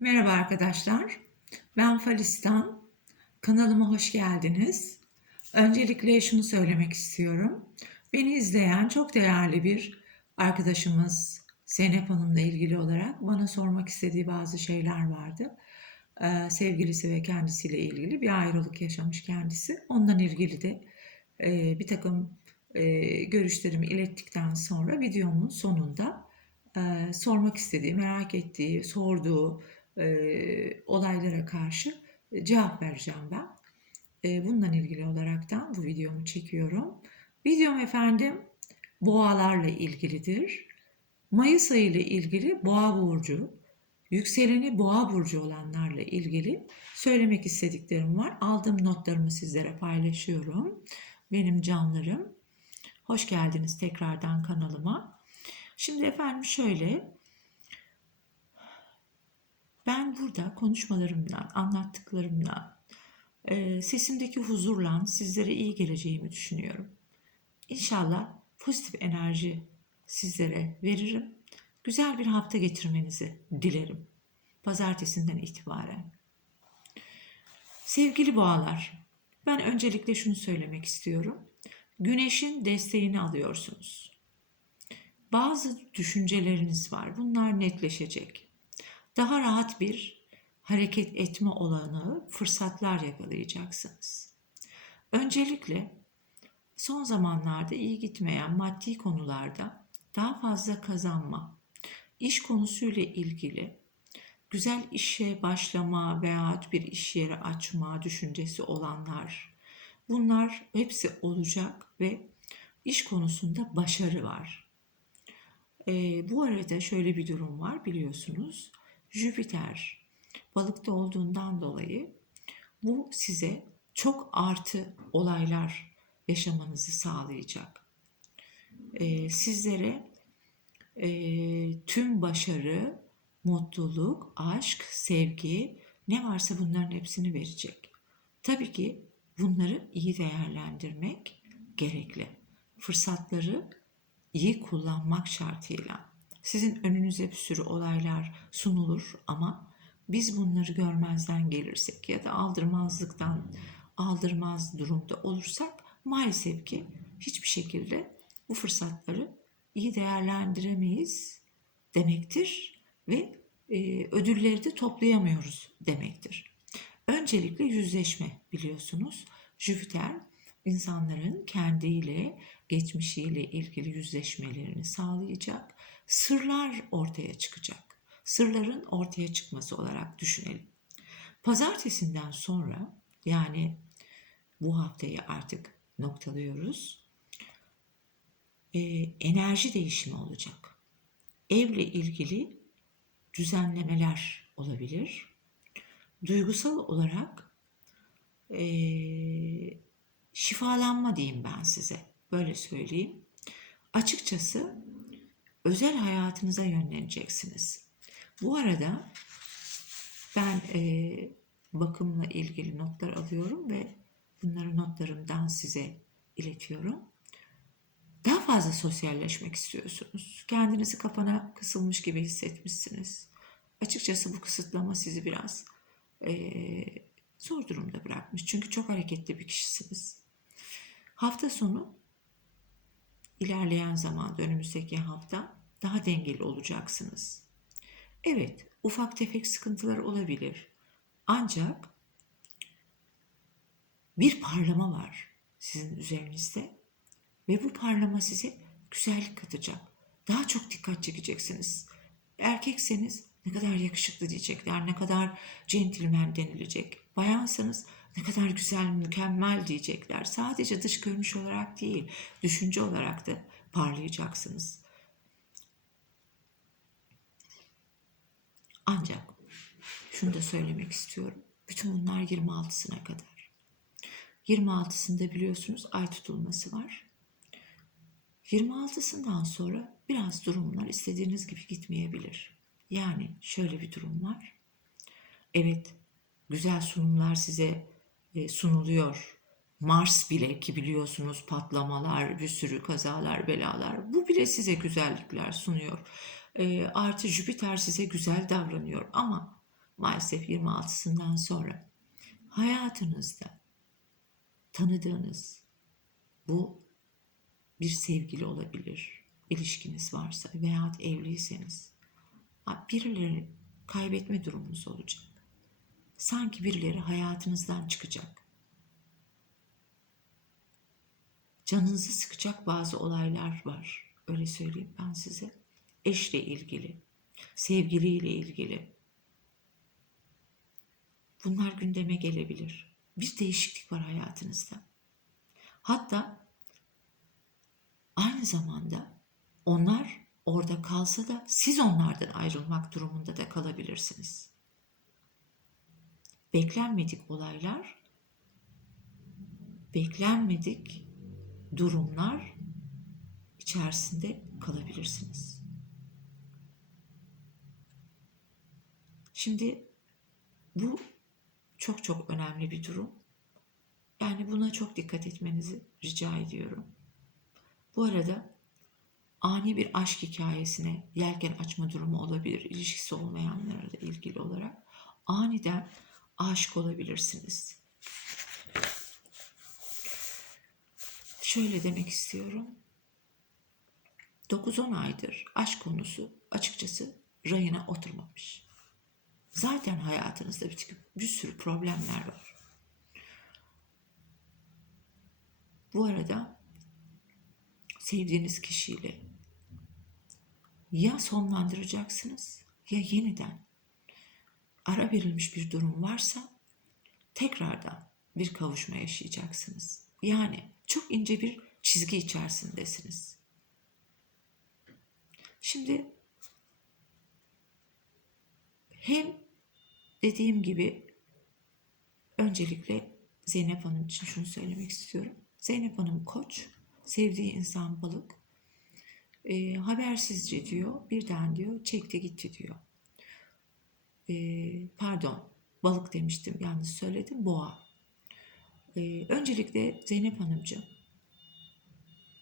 Merhaba arkadaşlar. Ben Falistan. Kanalıma hoş geldiniz. Öncelikle şunu söylemek istiyorum. Beni izleyen çok değerli bir arkadaşımız Zeynep Hanım'la ilgili olarak bana sormak istediği bazı şeyler vardı. Ee, sevgilisi ve kendisiyle ilgili bir ayrılık yaşamış kendisi. Ondan ilgili de e, bir takım e, görüşlerimi ilettikten sonra videomun sonunda e, sormak istediği, merak ettiği, sorduğu e, olaylara karşı cevap vereceğim ben. E, bununla ilgili olaraktan bu videomu çekiyorum. Videom efendim boğalarla ilgilidir. Mayıs ayı ile ilgili boğa burcu, yükseleni boğa burcu olanlarla ilgili söylemek istediklerim var. Aldığım notlarımı sizlere paylaşıyorum. Benim canlarım. Hoş geldiniz tekrardan kanalıma. Şimdi efendim şöyle ben burada konuşmalarımdan, anlattıklarımdan, e, sesimdeki huzurla sizlere iyi geleceğimi düşünüyorum. İnşallah pozitif enerji sizlere veririm. Güzel bir hafta getirmenizi dilerim. Pazartesinden itibaren. Sevgili boğalar, ben öncelikle şunu söylemek istiyorum. Güneşin desteğini alıyorsunuz. Bazı düşünceleriniz var. Bunlar netleşecek daha rahat bir hareket etme olanağı, fırsatlar yakalayacaksınız. Öncelikle son zamanlarda iyi gitmeyen maddi konularda daha fazla kazanma, iş konusuyla ilgili güzel işe başlama veya bir iş yeri açma düşüncesi olanlar bunlar hepsi olacak ve iş konusunda başarı var. E, bu arada şöyle bir durum var biliyorsunuz. Jüpiter balıkta olduğundan dolayı bu size çok artı olaylar yaşamanızı sağlayacak. Ee, sizlere e, tüm başarı, mutluluk, aşk, sevgi ne varsa bunların hepsini verecek. Tabii ki bunları iyi değerlendirmek gerekli. Fırsatları iyi kullanmak şartıyla. Sizin önünüze bir sürü olaylar sunulur ama biz bunları görmezden gelirsek ya da aldırmazlıktan aldırmaz durumda olursak maalesef ki hiçbir şekilde bu fırsatları iyi değerlendiremeyiz demektir ve e, ödülleri de toplayamıyoruz demektir. Öncelikle yüzleşme biliyorsunuz. Jüpiter insanların kendiyle, geçmişiyle ilgili yüzleşmelerini sağlayacak sırlar ortaya çıkacak. Sırların ortaya çıkması olarak düşünelim. Pazartesinden sonra yani bu haftayı artık noktalıyoruz. Ee, enerji değişimi olacak. Evle ilgili düzenlemeler olabilir. Duygusal olarak e, şifalanma diyeyim ben size. Böyle söyleyeyim. Açıkçası özel hayatınıza yönleneceksiniz. Bu arada ben e, bakımla ilgili notlar alıyorum ve bunları notlarımdan size iletiyorum. Daha fazla sosyalleşmek istiyorsunuz. Kendinizi kapana kısılmış gibi hissetmişsiniz. Açıkçası bu kısıtlama sizi biraz e, zor durumda bırakmış. Çünkü çok hareketli bir kişisiniz. Hafta sonu ilerleyen zamanda önümüzdeki hafta daha dengeli olacaksınız. Evet, ufak tefek sıkıntılar olabilir. Ancak bir parlama var sizin üzerinizde ve bu parlama size güzellik katacak. Daha çok dikkat çekeceksiniz. Erkekseniz ne kadar yakışıklı diyecekler, ne kadar centilmen denilecek. Bayansanız ne kadar güzel, mükemmel diyecekler. Sadece dış görünüş olarak değil, düşünce olarak da parlayacaksınız. Ancak şunu da söylemek istiyorum. Bütün bunlar 26'sına kadar. 26'sında biliyorsunuz ay tutulması var. 26'sından sonra biraz durumlar istediğiniz gibi gitmeyebilir. Yani şöyle bir durum var. Evet, güzel sunumlar size e, sunuluyor. Mars bile ki biliyorsunuz patlamalar, bir sürü kazalar, belalar. Bu bile size güzellikler sunuyor. E, artı Jüpiter size güzel davranıyor ama maalesef 26'sından sonra hayatınızda tanıdığınız bu bir sevgili olabilir, ilişkiniz varsa veya evliyseniz birileri kaybetme durumunuz olacak. Sanki birileri hayatınızdan çıkacak. Canınızı sıkacak bazı olaylar var. Öyle söyleyeyim ben size. Eşle ilgili, sevgiliyle ilgili. Bunlar gündeme gelebilir. Bir değişiklik var hayatınızda. Hatta aynı zamanda onlar orada kalsa da siz onlardan ayrılmak durumunda da kalabilirsiniz. Beklenmedik olaylar, beklenmedik durumlar içerisinde kalabilirsiniz. Şimdi bu çok çok önemli bir durum. Yani buna çok dikkat etmenizi rica ediyorum. Bu arada ani bir aşk hikayesine yelken açma durumu olabilir. ilişkisi olmayanlara da ilgili olarak. Aniden aşık olabilirsiniz. Şöyle demek istiyorum. 9-10 aydır aşk konusu açıkçası rayına oturmamış. Zaten hayatınızda bir, bir sürü problemler var. Bu arada sevdiğiniz kişiyle ya sonlandıracaksınız ya yeniden ara verilmiş bir durum varsa tekrardan bir kavuşma yaşayacaksınız. Yani çok ince bir çizgi içerisindesiniz. Şimdi hem dediğim gibi öncelikle Zeynep Hanım için şunu söylemek istiyorum. Zeynep Hanım koç, sevdiği insan balık. E, habersizce diyor, birden diyor çekti gitti diyor. E, pardon, balık demiştim, yanlış söyledim, boğa. E, öncelikle Zeynep Hanımcığım,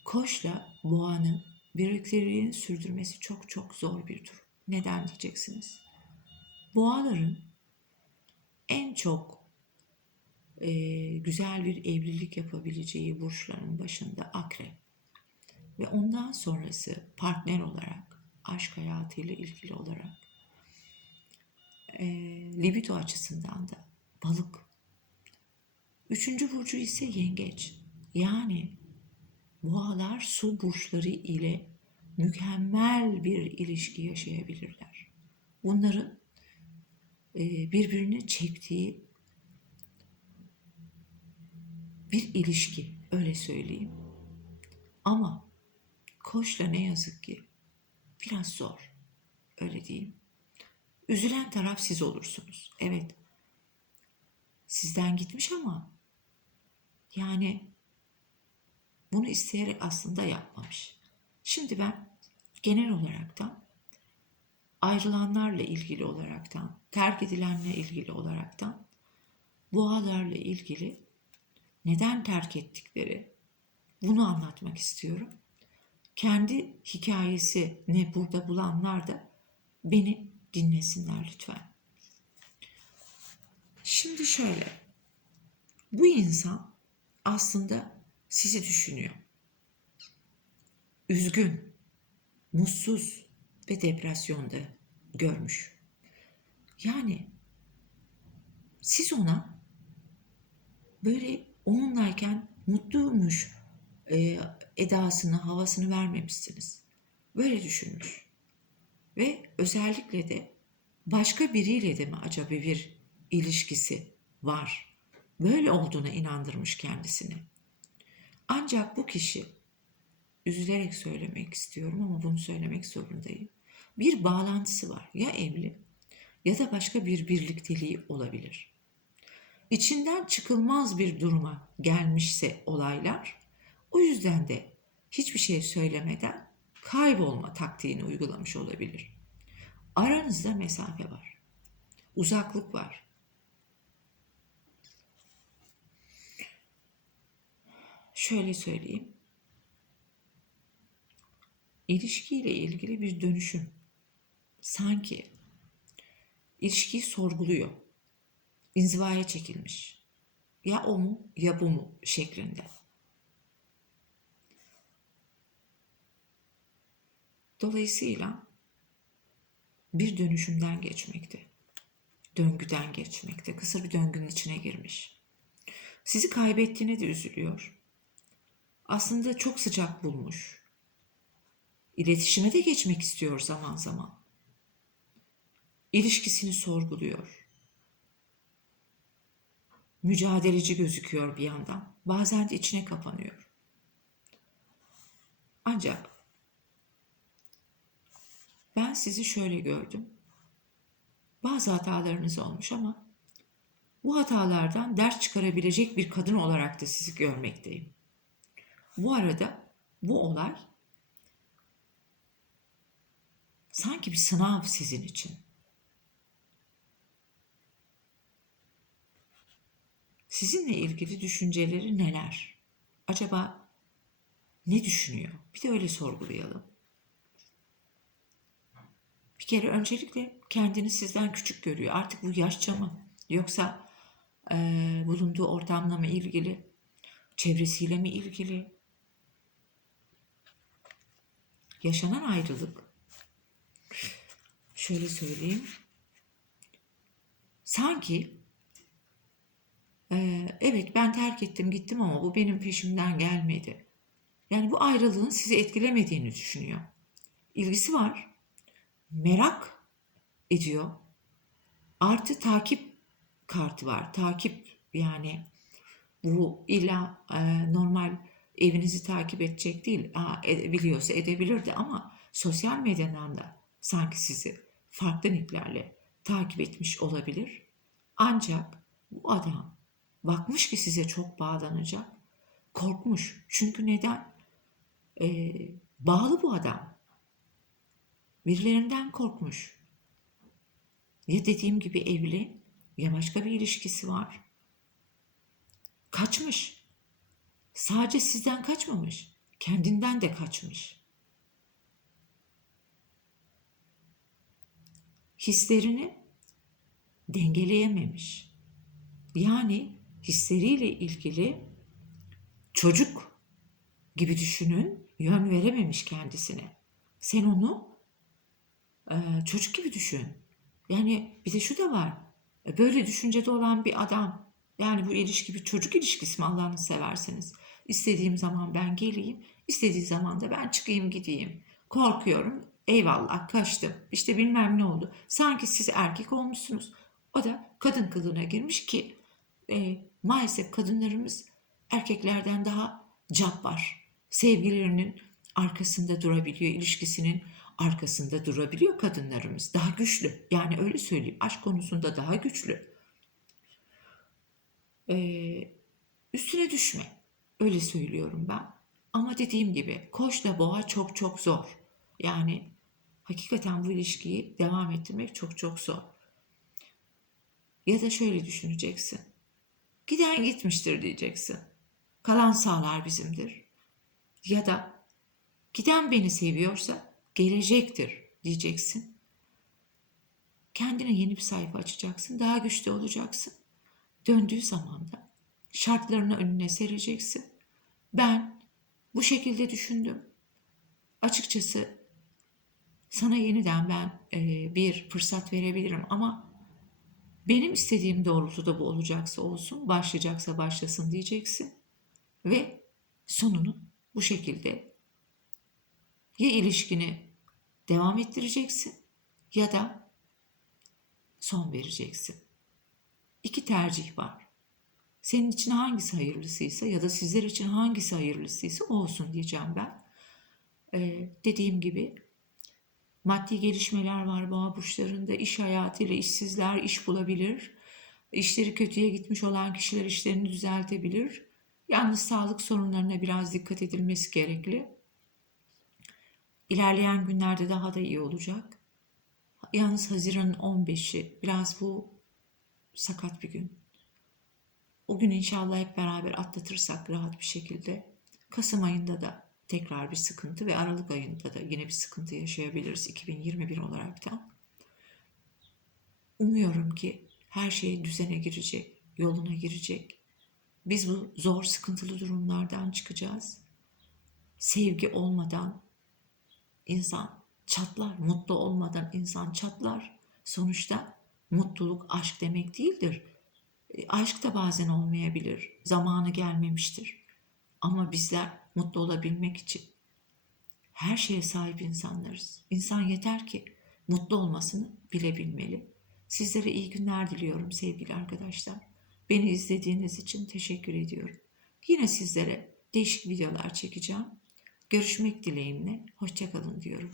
koçla boğanın birlikteliğini sürdürmesi çok çok zor bir durum. Neden diyeceksiniz? Boğaların en çok e, güzel bir evlilik yapabileceği burçların başında akrep ve ondan sonrası partner olarak aşk hayatıyla ilgili olarak e, libido açısından da balık. Üçüncü burcu ise yengeç. Yani boğalar su burçları ile mükemmel bir ilişki yaşayabilirler. Bunların e, birbirini çektiği bir ilişki öyle söyleyeyim. Ama koçla ne yazık ki biraz zor öyle diyeyim. Üzülen taraf siz olursunuz. Evet. Sizden gitmiş ama yani bunu isteyerek aslında yapmamış. Şimdi ben genel olaraktan ayrılanlarla ilgili olaraktan, terk edilenle ilgili olaraktan, boğalarla ilgili neden terk ettikleri bunu anlatmak istiyorum. Kendi hikayesi ne burada bulanlar da beni dinlesinler lütfen. Şimdi şöyle. Bu insan aslında sizi düşünüyor. Üzgün, mutsuz ve depresyonda görmüş. Yani siz ona böyle onunlayken mutluymuş e, edasını, havasını vermemişsiniz. Böyle düşünmüş. Ve özellikle de başka biriyle de mi acaba bir ilişkisi var? Böyle olduğuna inandırmış kendisini. Ancak bu kişi üzülerek söylemek istiyorum ama bunu söylemek zorundayım. Bir bağlantısı var. Ya evli ya da başka bir birlikteliği olabilir içinden çıkılmaz bir duruma gelmişse olaylar o yüzden de hiçbir şey söylemeden kaybolma taktiğini uygulamış olabilir. Aranızda mesafe var. Uzaklık var. Şöyle söyleyeyim. İlişkiyle ilgili bir dönüşüm. Sanki ilişkiyi sorguluyor. İnzivaya çekilmiş. Ya o mu ya bu mu şeklinde. Dolayısıyla bir dönüşümden geçmekte. Döngüden geçmekte. Kısır bir döngünün içine girmiş. Sizi kaybettiğine de üzülüyor. Aslında çok sıcak bulmuş. İletişime de geçmek istiyor zaman zaman. İlişkisini sorguluyor. Mücadeleci gözüküyor bir yandan. Bazen de içine kapanıyor. Ancak ben sizi şöyle gördüm. Bazı hatalarınız olmuş ama bu hatalardan ders çıkarabilecek bir kadın olarak da sizi görmekteyim. Bu arada bu olay sanki bir sınav sizin için. Sizinle ilgili düşünceleri neler? Acaba ne düşünüyor? Bir de öyle sorgulayalım. Bir kere öncelikle kendini sizden küçük görüyor. Artık bu yaşça mı? Yoksa e, bulunduğu ortamla mı ilgili? Çevresiyle mi ilgili? Yaşanan ayrılık şöyle söyleyeyim. Sanki e, evet ben terk ettim gittim ama bu benim peşimden gelmedi. Yani bu ayrılığın sizi etkilemediğini düşünüyor. İlgisi var. Merak ediyor. Artı takip kartı var. Takip yani bu illa e, normal evinizi takip edecek değil. Aa, biliyorsa edebilirdi ama sosyal medyadan da sanki sizi farklı nicklerle takip etmiş olabilir. Ancak bu adam bakmış ki size çok bağlanacak. Korkmuş. Çünkü neden? Ee, bağlı bu adam. Birilerinden korkmuş. Ya dediğim gibi evli ya başka bir ilişkisi var. Kaçmış. Sadece sizden kaçmamış. Kendinden de kaçmış. Hislerini dengeleyememiş. Yani hisleriyle ilgili çocuk gibi düşünün, yön verememiş kendisine. Sen onu e, çocuk gibi düşün. Yani bir de şu da var. E, böyle düşüncede olan bir adam, yani bu ilişki bir çocuk ilişkisi mi Allah'ını severseniz. İstediğim zaman ben geleyim, istediği zaman da ben çıkayım gideyim. Korkuyorum, eyvallah kaçtım, işte bilmem ne oldu. Sanki siz erkek olmuşsunuz. O da kadın kılığına girmiş ki e, maalesef kadınlarımız erkeklerden daha cabbar. Sevgilerinin arkasında durabiliyor, ilişkisinin arkasında durabiliyor kadınlarımız. Daha güçlü. Yani öyle söyleyeyim. Aşk konusunda daha güçlü. Ee, üstüne düşme. Öyle söylüyorum ben. Ama dediğim gibi koçla boğa çok çok zor. Yani hakikaten bu ilişkiyi devam ettirmek çok çok zor. Ya da şöyle düşüneceksin. Giden gitmiştir diyeceksin. Kalan sağlar bizimdir. Ya da giden beni seviyorsa gelecektir diyeceksin. Kendine yeni bir sayfa açacaksın. Daha güçlü olacaksın. Döndüğü zaman da şartlarını önüne sereceksin. Ben bu şekilde düşündüm. Açıkçası sana yeniden ben e, bir fırsat verebilirim ama benim istediğim doğrultuda bu olacaksa olsun, başlayacaksa başlasın diyeceksin ve sonunu bu şekilde ya ilişkini devam ettireceksin ya da son vereceksin. İki tercih var. Senin için hangisi hayırlısıysa ya da sizler için hangisi hayırlısıysa olsun diyeceğim ben. Ee, dediğim gibi maddi gelişmeler var boğa burçlarında. iş hayatıyla işsizler iş bulabilir. İşleri kötüye gitmiş olan kişiler işlerini düzeltebilir. Yalnız sağlık sorunlarına biraz dikkat edilmesi gerekli. İlerleyen günlerde daha da iyi olacak. Yalnız Haziran'ın 15'i biraz bu sakat bir gün. O gün inşallah hep beraber atlatırsak rahat bir şekilde Kasım ayında da tekrar bir sıkıntı ve Aralık ayında da yine bir sıkıntı yaşayabiliriz 2021 olarak da. Umuyorum ki her şey düzene girecek, yoluna girecek. Biz bu zor, sıkıntılı durumlardan çıkacağız. Sevgi olmadan insan çatlar, mutlu olmadan insan çatlar. Sonuçta mutluluk aşk demek değildir. E, Aşk da bazen olmayabilir, zamanı gelmemiştir. Ama bizler mutlu olabilmek için her şeye sahip insanlarız. İnsan yeter ki mutlu olmasını bilebilmeli. Sizlere iyi günler diliyorum sevgili arkadaşlar. Beni izlediğiniz için teşekkür ediyorum. Yine sizlere değişik videolar çekeceğim. Görüşmek dileğimle. Hoşçakalın diyorum.